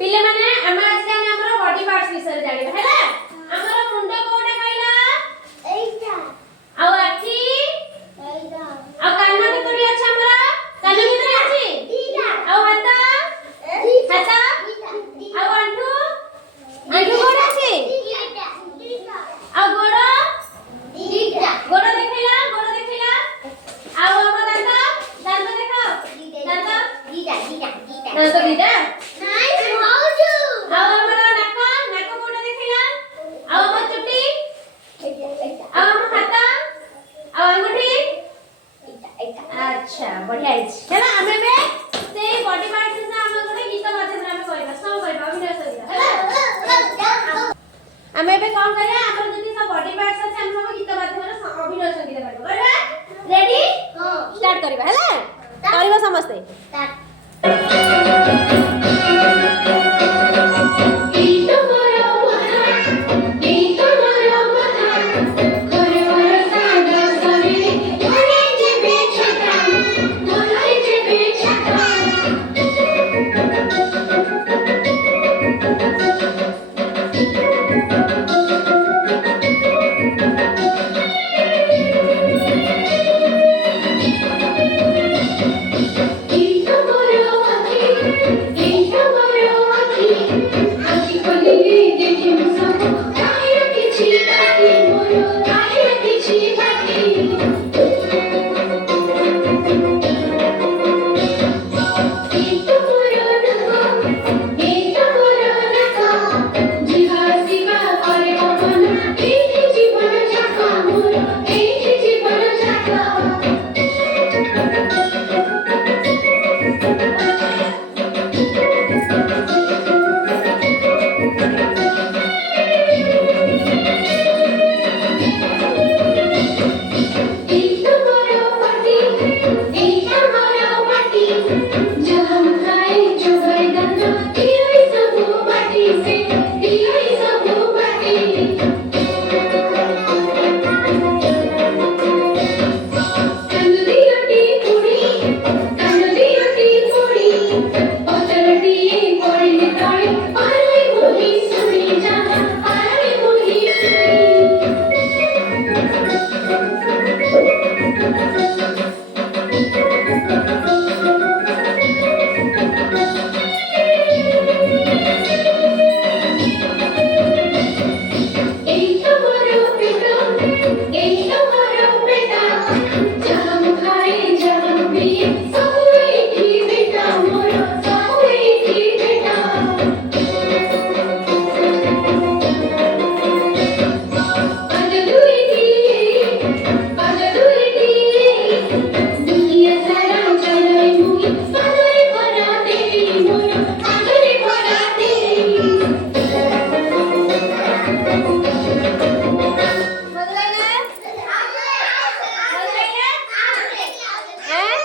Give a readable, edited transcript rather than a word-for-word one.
पिले माने हम आज के हमर बॉडी पार्ट्स विषय जानिबा हैला हमर मुंड कोडा कहला एइटा आ आखी एइटा आ कान केतोडी अछि हमरा कान केतोडी अछि दीटा आ हाथ हाथ आ आंठू आंठू कोडा अछि दीटा दीटा आ गोड़ दीटा गोड़ देखैला आ हमर दांत दांत देखो दांत दीटा दीटा दीटा दांत दीटा अच्छा बढ़िया है ना हमें बे से बॉडी पार्ट से हम लोग ने गीत माध्यम में करबा सब करबा अभिनय करबा है हमें बे कौन करे हमर जति सब बॉडी पार्ट्स আছে हम सब गीत माध्यम में अभिनय संगीत करबा करबा रेडी हां स्टार्ट करबा है ना करबा समझते स्टार्ट